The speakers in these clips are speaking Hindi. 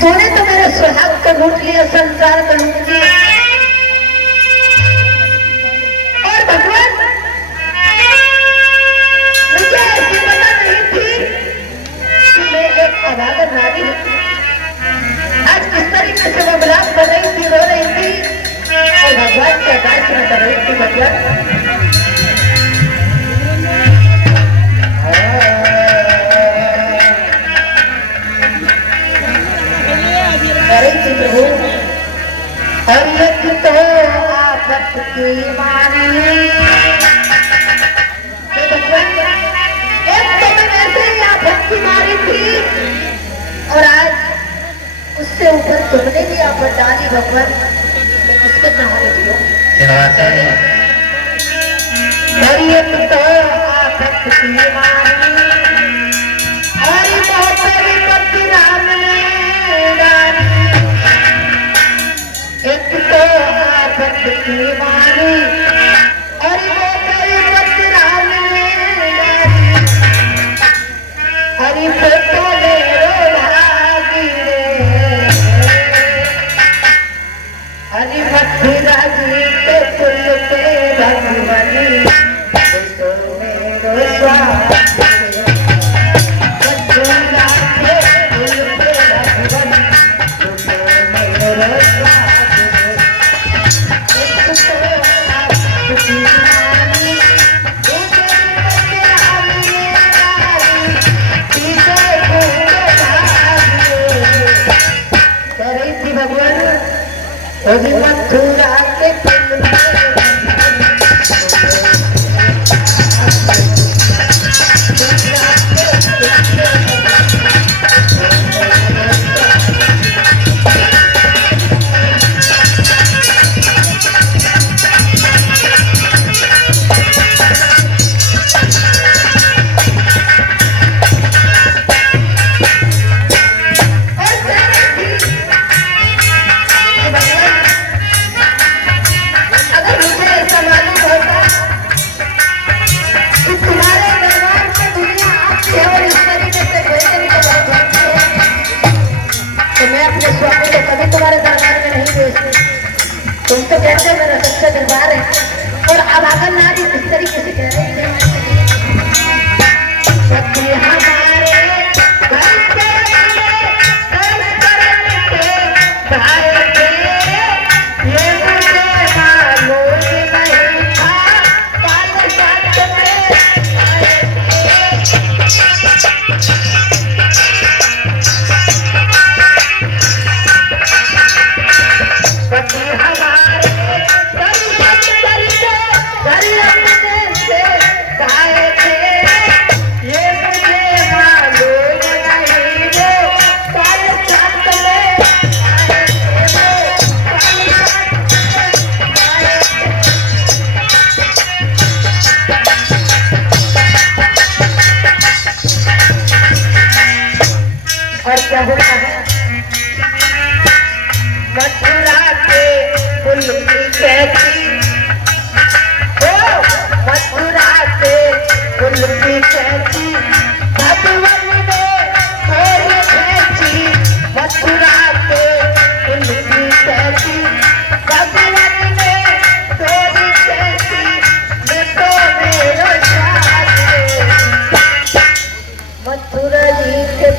तूने तो मेरे सुहाग को लूट लिया, संसार को लूट लिया। और भगवान मुझे ऐसी पता नहीं थी कि मैं एक अभागा नारी हूँ। आज किस तरीके से मैं विलाप कर रही थी, रो रही थी और भगवान के आकाश में कर रही थी। भगवान प्रभु, और एक तो आफत की मारी, एक तो मैं वैसे ही आफत की मारी थी और आज उससे ऊपर तुमने भी आफत डाली। भगवान किसके सहारे दियो? और एक तो आफत की मारी और बहुत राम ने डाली, एक तो आफत की मारी और वो बहुत राम ने डाली। हरि फोटो मेरो भागी रे, हरि मथुरा जी के कुल पे भगवनी, तो मेरो स्वामी मथुरा के कुल पे भगवनी, तो मेरो स्वामी। मथुरा के कुल तुम तो कहते हो मेरा सच्चा दरबार है, और अब अगर नारी इस तरीके से कह रही है क्या होता है? मथुरा के कुल की कहती, ओ मथुरा के कुल की कहती, भगवान ने थोड़ी कहती, मथुरा के कुल की कहती, भगवान ने थोड़ी कहती, मैं तो मेरो शादी मथुरा जी के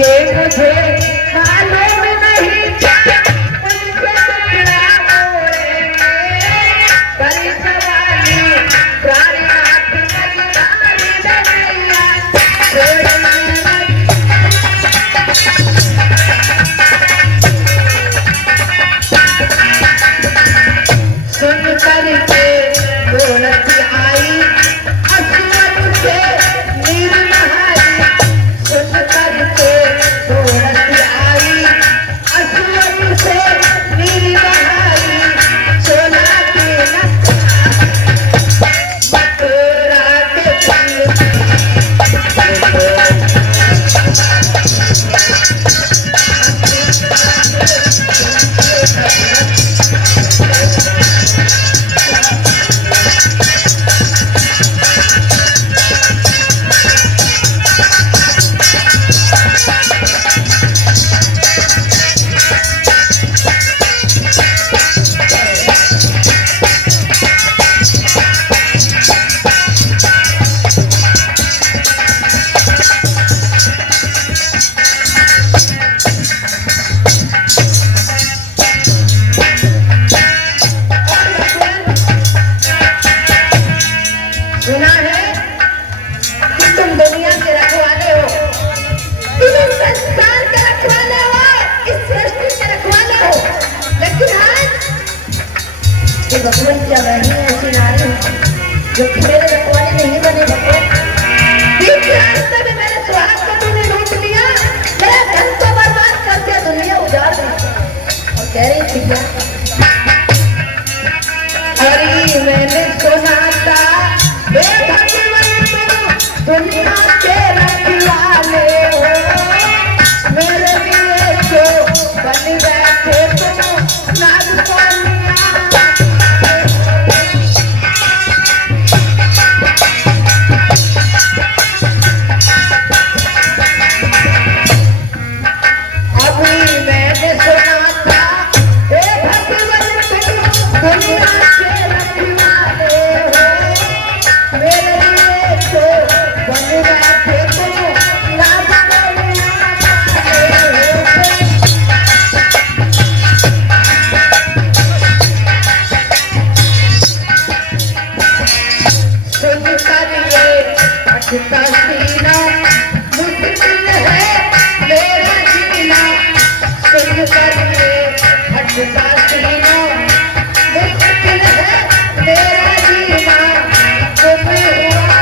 ये मुझे मालूम नहीं उनसे टुकड़ा मोड़ेंगे बड़ी सवाली प्राणनाथ मजदारी नैया सुन करके बोलती आई असुवन से नीर नहाई सुन करके बोलती आई असुवन से नीर नहाई सोना के मथुरा के सुना है कि तुम दुनिया के रखवाले हो तुम इस संसार के रखवाले हो इस सृष्टि के रखवाले हो लेकिन आज ये भगवान क्या बहनी ऐसी नारी जो मेरे रखवाले नहीं बने भगवान बीच रास्ते में मेरे सुहाग को तूने लूट लिया मेरे धन को बर्बाद कर दिया दुनिया उजाड़ दी और कह रही थी क्या अरे मैंने सुना था दुनिया के रखवाले हो मेरे लिए जो बन बैठे तुम नागपुरिया अभी मैंने सुना था हे भगवान तुम दुनिया के रखवाले हो मेरे लिए जो बन बैठे तुम नागपुरिया सुन कर ये अटका सीना मुश्किल है मेरा जीना सुन कर ये अटका सीना मुश्किल है मेरा जीना तुम हुआ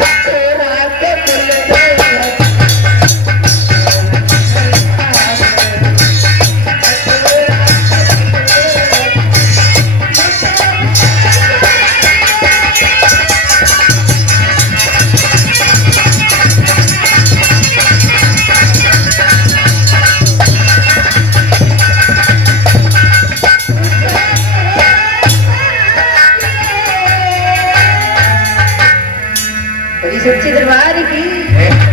मथुरा के सच्ची दरबार की